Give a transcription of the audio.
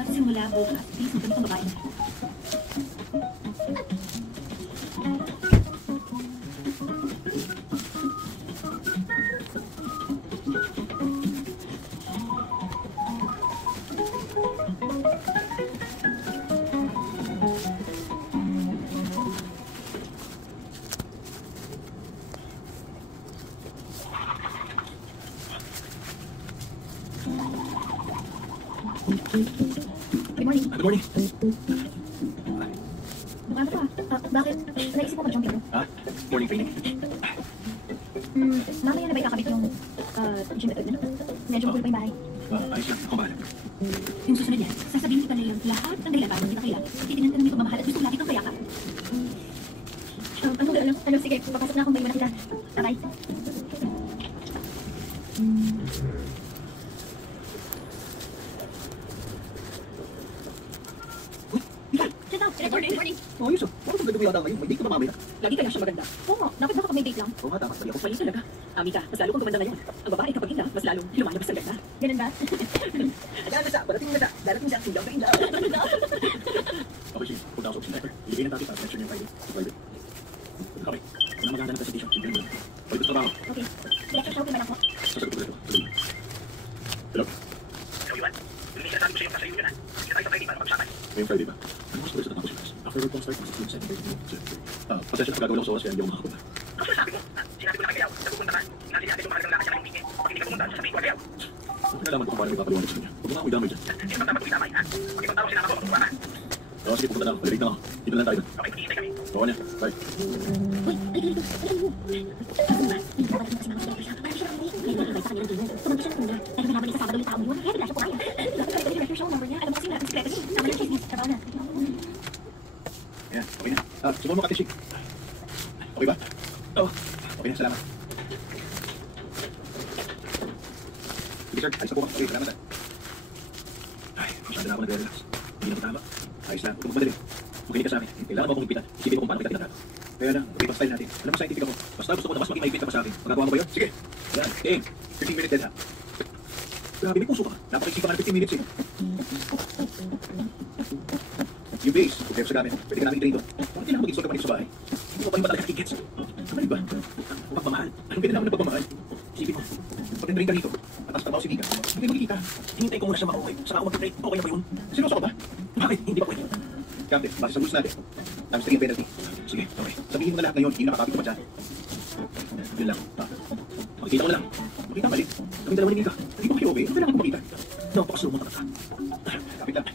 Kasi simula bukas, please mo ganitong babae na. Good morning. Good morning. Mukha ka. Bakit? Naisip mo mag-jump yun? Morning training. Mamaya na ba ikakabit yung gym method na? Medyo magulo pa yung bahay. Ayos lang. Ako bahala. Yung susunod yan, sasabihin kita na yung lahat ng dahilan para hindi ka kailan. Titinan ka ng may pagmamahal at gusto lagi kang kayakap. Ano, sige, papasok na akong may kita. Bye. Good morning. Ayos ah. Bakit maganda mo yata ngayon? May date ka ba mamaya? Lagi kaya siya maganda. Oo nga, dapat ba kapag may date lang? Oo nga, tama. Sabi ako. Mali talaga. Amika, mas lalo kang gumanda ngayon. Ang babae kapag ganda, mas lalong lumalabas ang ganda. Ganun ba? Ayan na siya. Parating na siya. Darating siya. Sindaw na indaw. Okay, sige. Punta ako sa option letter. Ibigay ng topic para lecture niyo Friday. Friday. Okay. Kung na maganda ng presentation, sindahin mo lang. Okay, gusto trabaho. Okay. Lecture siya, okay man ako. Sasagot ko dito. Hello? Hello, Iwan. Yung sinasabi ko sa'yo, nasa iyo yun, ha? Kita tayo sa Friday para pag-usapan. Ngayong Friday ba? Ano mas tuloy sa tapos yung class? After work, start ng 6 pasensya na gagawin ako sa oras kaya hindi ako makakapunta. Ano sinasabi mo? Sinabi ko na kay Gayaw, napupunta ka. Nasi natin yung mahal ng lakad niya ng meeting. Pag hindi ka pumunta, sasabihin ko kay Gayaw. Kung nalaman ko kung paano may papaliwanag sa kanya, huwag mo na ako idamay dyan. Hindi naman dapat tuloy-damay, ha? Pag ibang tao sinama ko, magpupunta ka. Oo, sige, pupunta na ako. Malilate na ako. Dito na lang tayo doon. Okay, mag-iintay kami. Oo niya. Bye. Ayan, okay na. Subukan mo ka-tishik. Okay ba? Oo. Okay na, salamat. Sige sir, ayos na po ka. Okay, salamat sir. Ay, masyado na ako nag-relax. Hindi na ko tama. Ayos na, huwag kang madali. Makinig ka sa akin. Kailangan mo akong higpitan. Isipin mo kung paano kita tinatrato. Kaya na, okay, style natin. Alam mo, scientific ako. Basta gusto ko na mas maging mahigpit ka pa sa akin. Magagawa mo ba yun? Sige. Yan, game. 15 minutes dead ha. Grabe, may puso ka. Napakisipa ka ng 15 minutes eh. Yung base, problema sa gamit. Pwede ka namin i-train doon. Bakit kailangan mag-install ka pa dito sa bahay? Hindi mo pa rin ba talaga nakikits? Ano ba? Pagmamahal. Anong pinag ng pagmamahal? Isipin mo. Pag nag-train ka dito, at ang trabaho si Mika, hindi makikita. Hinintay ko muna siya ma-okay. Saka ako mag-train. Okay na ba yun? Seryoso ka ba? Bakit? Hindi ba pwede? Captain, base sa rules natin. Times 3 ang penalty. Sige, okay. Sabihin mo na lahat ngayon, hindi nakakapit ko pa dyan. Yun lang. Makikita ko na lang. Makita mali. Kami dalawa ni Mika. Hindi ba kayo okay? Ano kailangan ko makita? Napakaslo mo talaga. Kapit lang.